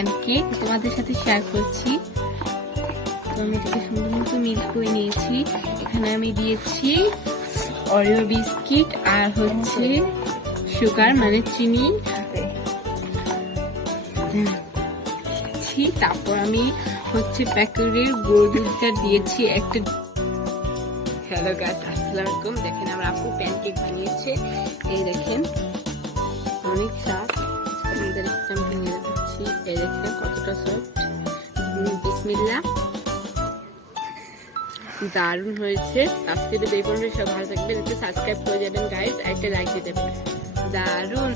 Pancake তোমাদের সাথে share করছি। তো আমি এটাকে সুন্দর মতো মিল্ক করে নিয়েছি। এখানে আমি দিয়েছি অরিও বিস্কিট আর হচ্ছে সুগার মানে চিনি। তারপর আমি হচ্ছে প্যাকেটের গুঁড়ো দুধটা দিয়েছি একটা। হ্যালো গাইস, আসসালামু আলাইকুম। দেখেন আমার আপু প্যানকেক বানিয়েছে, এই দেখেন অনেক স্বাদ। আপনাদের একটা আমি ভেঙে দেখাচ্ছি, এই দেখেন কতটা সফট। বিসমিল্লাহ, দারুণ হয়েছে। আজকে তো এই পর্যন্ত, সব ভালো থাকবেন, একটু সাবস্ক্রাইব করে যাবেন গাইস, একটা লাইক দিয়ে দেবেন। দারুণ।